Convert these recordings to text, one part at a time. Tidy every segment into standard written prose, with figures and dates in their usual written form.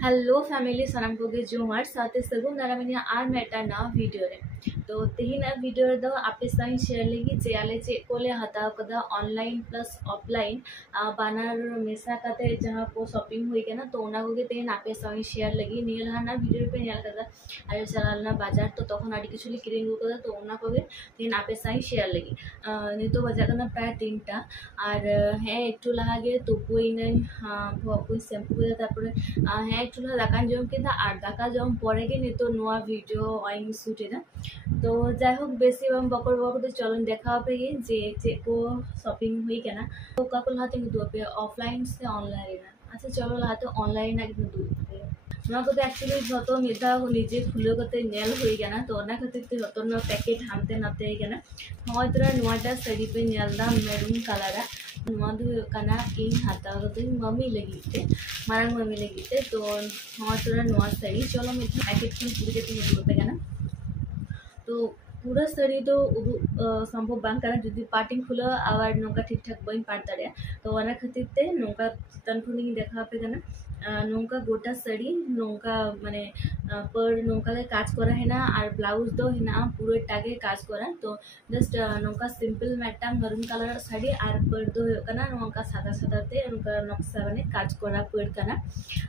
Hello family सनम को जोहार साथे सगुन दारामिनिया आर मेटा ना वीडियो रे तो तेहिना वीडियो दो आपे साइन शेयर लगी जे आले चे कोले हताव कदा ऑनलाइन प्लस ऑफलाइन बानार मेसा काते जहां को शॉपिंग हुई के ना तो ओना को तेहिन आपे साइन शेयर लगी नियल हाना वीडियो पे नेल कदा अरे चलालना बाजार तो तखन आडी किछु किरिंग गु कदा तो ओना को तेहिन आपे साइन शेयर लगी नितो बजा कना प्राय 3टा আর হ্যাঁ একটু লাগে তুপুই নাই ভকুই শ্যাম্পু করে তারপরে হ্যাঁ একটু দাকান জম কিন্তু আর দাকা জম পরে গিয়ে নিতো নোয়া ভিডিও ওয়াইং শুটে না তো যাই হোক বেশি বকর বকর তো চলুন দেখা হবে যে चे को शॉपिंग हुई क्या ना तो का को लाते दो पे ऑफलाइन से ऑनलाइन अच्छा चलो लाते ऑनलाइन आगे दो नवा को एक्चुअली जतो मिदा निजे खुले कते नेल होई गया ना तो ओना खातिर ते जतो न पैकेट हानते नाते गया ना होय तोरा नवाटा साड़ी पे नेल दा मैरून कलर नवा दो कना इन हाता कते मम्मी लगी थे मारंग मम्मी लगी थे तो होय तोरा नवा साड़ी चलो मिदा पैकेट की पूरे के तुम पे गया ना तो पूरा साड़ी तो संभव बांग करा जुदी पार्टिंग खुला आवार नोका ठीक ठाक बइन पार दाड़िया तो ओना खातिर ते नोका तनफुनी देखा पे गना नौका गोटा साड़ी नौका माने पर नौका ले काज करा है ना और ब्लाउज दो है ना पूरे टागे काज करा तो जस्ट नौका सिंपल मैटा मरून कलर साड़ी और पर दो कना नौका सादा सादा ते उनका नक्शा माने काज करा पर कना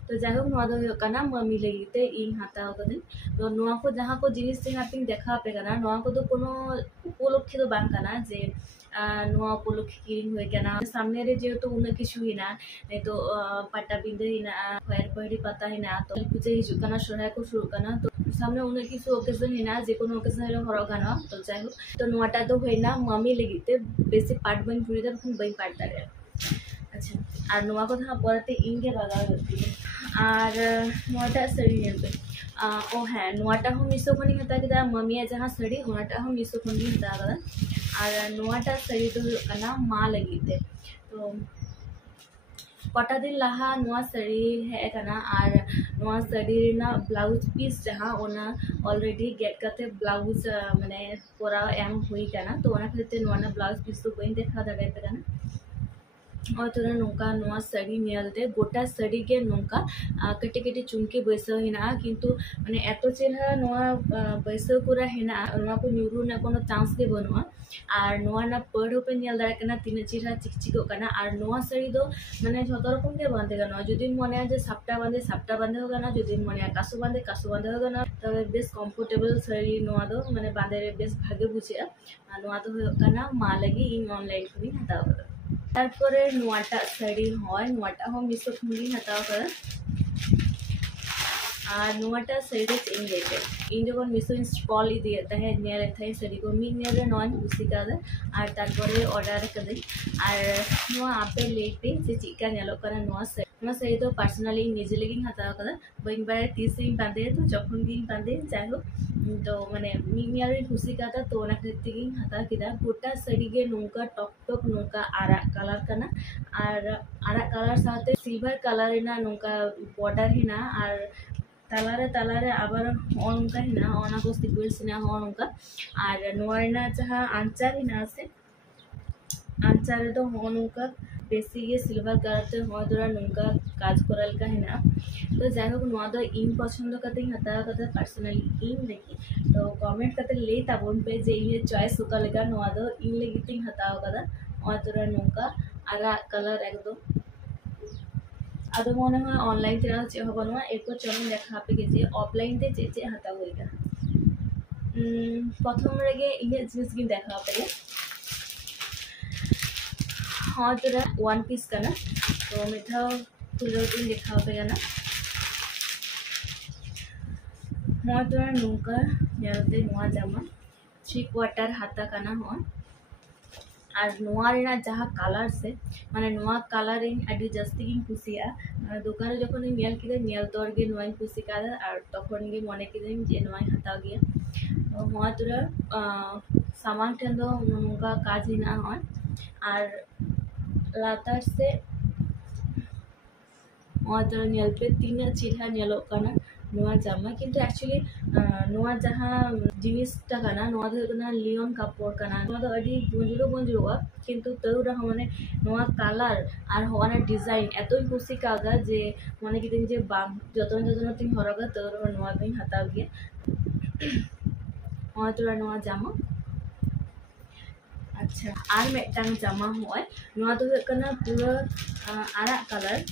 तो जाहो नवा दो कना मम्मी लगी ते इन हाता कदे तो नवा को जहां को जिनिस से हापिंग देखा पे कना नवा को तो कोनो उपलक्षे तो बांग कना जे नवा उपलक्षे किरिंग हुए कना सामने रे जेतो उन किछु हिना नहीं तो पाटा बिंदे हिना खैर पहड़ी पता हिना तो पूजे हिजु कना सोराय को शुरू कना तो सामने उन किछु ओकेजन हिना जे कोनो ओकेजन रे हरो गाना तो जाय हो तो नवाटा तो होइना मम्मी लगिते बेसी पार्ट बन पुरी दा बन बई पार्ट दारे अच्छा আর নোয়া কথা পড়াতে ইনকে বাগা হচ্ছে আর নোয়াটা সাড়ি নেবে ও হ্যাঁ নোয়াটা হম মিশোখনি হতা কিদা মামিয়া যাহা সাড়ি ওনাটা হম মিশোখনি হতা গদা আর নোয়াটা সাড়ি তো কানা মা লাগিতে তো कटा दिन लहा नवा साड़ी है कना और नवा साड़ी ना ब्लाउज पीस जहाँ ओना ऑलरेडी गेट करते ब्लाउज माने पूरा एम हुई कना तो ओना खातिर नवा ना ब्लाउज पीस तो बइन देखा दाड़े पे कना और तोरा नौका नवा साड़ी नेलते गोटा साड़ी के नौका कटे कटे चुमके बैसा हिना किंतु माने एतो चेहरा नवा बैसा कुरा हिना नवा को न्यूरू ना कोनो चांस के बनुआ और नवा ना पढ़ पे नेल दाड़ा कना तीन चेहरा चिकचिको कना और नवा साड़ी दो माने जतो रकम के बांधे गना जदि मने जे सापटा बांधे होगा ना जदि मने कासु बांधे होगा ना तबे बेस कंफर्टेबल साड़ी नवा दो माने बांधे रे बेस भागे बुझिया नवा दो कना मा लगी इन ऑनलाइन खुनी हताव तारपरे नोआटा साड़ी হয় নোয়াটা হম মিশো খুলি হাতাও করে আর নোয়াটা साड़ी इन लेते इन जब मिशो इंस्टॉल दिया है नेल था साड़ी को मी नेल नॉन उसी का और तारपरे ऑर्डर कर दे और नोआ आपे लेते से चिका नेलो करा नोआ साड़ी तो पर्सनली निजे लगी हताव कदा बइन बारे 30 दिन बांधे तो जखन दिन बांधे जाय हो तो माने मिनियार खुशी का तो ओना खातिर गिन हता किदा गोटा साड़ी के नौका टक टक नौका आरा कलर कना और आरा कलर साथे सिल्वर कलर ना नौका बॉर्डर हिना और तालारे आबार नौका हिना ओना को सिक्वेंस हिना नौका और नोआरना जहाँ आंचार हिना आछे आंचारे तो नौका बेसी ये सिल्वर कलर ते हो तोरा नौका काज कराल का हिना तो जाय होक नोआ दो इन पसंद करते हता कते पर्सनली इन देखी तो कमेंट करते ले ताबन पे जे ये चॉइस होका लगा नोआ दो इन लेगी हताओ कदा और तोरा नौका आरा कलर एकदम आदो मने হয় অনলাইন তে আছে হবে না এরপর চলুন দেখা হবে যে অফলাইন তে যে হাতা হইগা প্রথম রেগে ইনে জিনিস কি দেখা হবে हाँ तोरा वन पीस का ना तो मिठा फुलौटी देखा पे ना हाँ तोरा नौका नेलते नोआ जामा 3/4 हाथा का ना हो और नोआ रेना जहाँ कलर से माने नोआ कलरिंग अभी जस्ती की खुशिया दुकान जखन नेल किदे नेल तोर गे नोआ खुशी का और तखन गे मने किदे जे नोआ हाता गया तो हाँ तोरा सामान ठेन दो नौका काज हिना हो और लातार से और तोरा नेल पे तीन चिल्हा नेलो कना नोआ जामा किंतु एक्चुअली नोआ जहाँ जिनिसटा कना नोआ दो कना लियोन कापड़ कना नोआ दो अडी गुंजरो गुंजरोआ किंतु तौ रहा माने नोआ कलर और होना डिजाइन एतोई कुसी कागा जे माने कितें जे बाम जतन जतन तिन हरगा तौ रहा नोआ दिन हताव गया नोआ तो नोआ जामा अच्छा और मेटांग जामा होय नोआ दो कना पूरा आरा कलर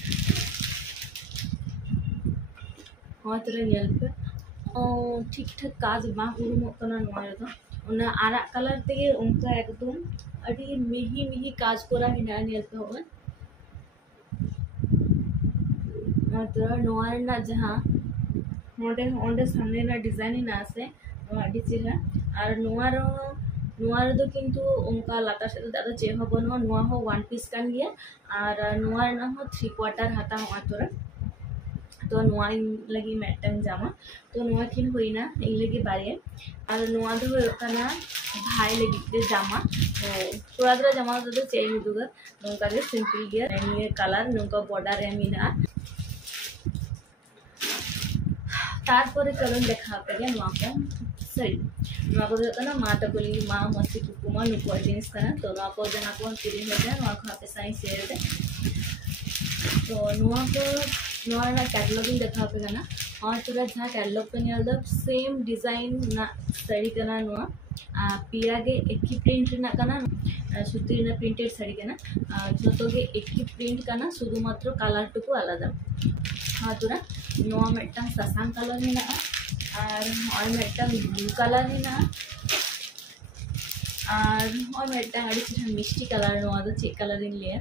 नोआ तो नेल पे ठीक ठाक काज बा उरुमो कना नोआ रे उना आरा कलर तेगे उनका एकदम अडी मिही मिही काज कोरा हिना नेल पे होय तो नोआ ना जहां नोडे ओंडे सामने ना डिजाइन ना से अडी चेहरा और नोआ रो किंतु उनका लाता से दादा चे हो बनो नोआ हो वन पीस कान गया और नोआ ना हो 3/4 हाता हो आतोरा तो नोआ लगी मेटन जामा तो नोआ किन होइना इन लगी बारे और नोआ दो होकना भाई लगी दे जामा तो थोड़ा जामा तो चेंज दुगा नोका के सिंपल गया ये कलर नोका बॉर्डर एमिना तारपरे चलन देखा पे नोआ को सही नोआ को कना माता कोली मा मस्ती कुकुमा नुको जिनिस कना तो नोआ को जना को किरी हो जाए नोआ को आपे साइन शेयर दे तो नोआ को नोआ ना कैटलॉगिंग देखा पे कना और तुरा जहाँ कैटलॉग पे नियल द सेम डिजाइन ना साड़ी कना नोआ पिया गे एक ही प्रिंट ना कना सुती ना प्रिंटेड साड़ी कना जो गे एक ही प्रिंट कना शुधुमात्र कलर टुकु आलादा हाँ तुरा नोआ मेटन ससांग कलर हिना और मेटन ब्लू कलर हिना और मेटन अड़ी चेहरा मिष्टी कलर नोआ दो चेक कलर इन लिया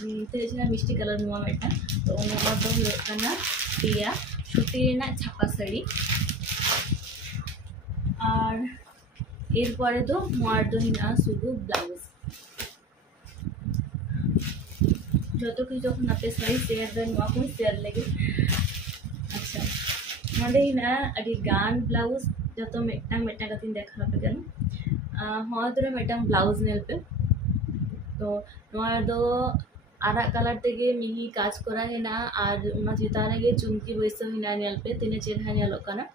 चेहरा मिष्टी कलर नोआ मेटन तो नोआ दो कना पिया सुती ना छापा साड़ी और एरपरे तो नोआ दो हिना शुधु ब्लाउज जो तो कि जखन आपे साड़ी शेयर दे नोआ को शेयर लगे अच्छा नोडे हिना अडी गान ब्लाउज जो तो मेटा मेटा कतिन देखा पे गन हाँ तो मेटा ब्लाउज नेल पे तो नोआ दो आरा कलर तेगे मिही काज करा हिना और उना चिताने गे चुमकी वैसा हिना नेल पे तिने चेहरा नेलो कना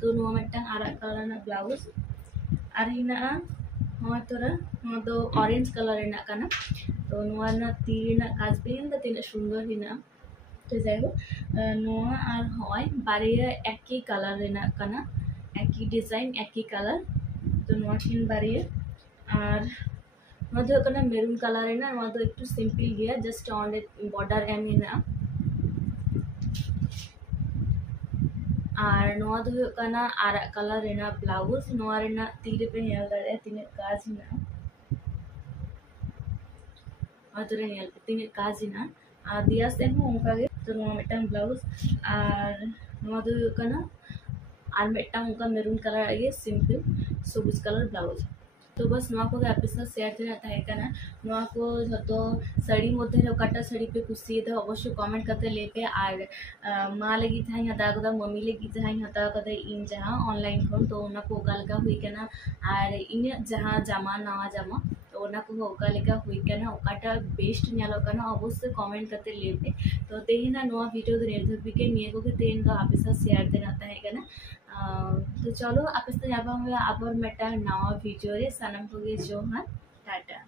तो नोआ मेटा आरा कलर ना ब्लाउज और हिना हाँ तो ऑरेंज कलर हिना कना तो नोआ ना तीर ना काज पे हिना तिने सुंदर हिना तो जाइबो नोआ और হয় बारिया একই কালার রেনা কানা একই ডিজাইন একই কালার তো নोआ तीन बारिया और नोआ दो कना मेरून कलर है ना नोआ दो একটু सिंपल गया जस्ट ऑन बॉर्डर एम हिना और नोआ दो कना आरा कलर रेना ब्लाउज नोआ रेना तीरे पे नेल दाड़े तिने काज हिना और तो नेल पे तिने काज हिना आ दिया से हो उनका गे तो नोआ मेटन ब्लाउज और नोआ दो कना और मेटन उनका मेरून कलर आगे सिंपल सबुज कलर ब्लाउज तो बस नोआ को आपे साथ शेयर देना था कना नोआ को जो साड़ी मध्य काटा साड़ी पे कुसी तो अवश्य कमेंट करते लेपे और माँ लगी जहाँ हता कदा मम्मी लगी जहाँ हता कदा इन जहाँ ऑनलाइन खन तो उना को ओकालका हुई कना और इन जहाँ जामा नवा जामा तो उना को ओकालका हुई कना ओकाटा बेस्ट ᱧᱮᱞᱚᱜ कना अवश्य कमेंट करते लेपे तो तेहिना नोआ वीडियो दो निर्धक बिके निये को के तेन दो आपे साथ शेयर देना था कना तो चलो आपे साथ आबार मेटा नवा वीडियो रे सानम को गे जोहार टाटा।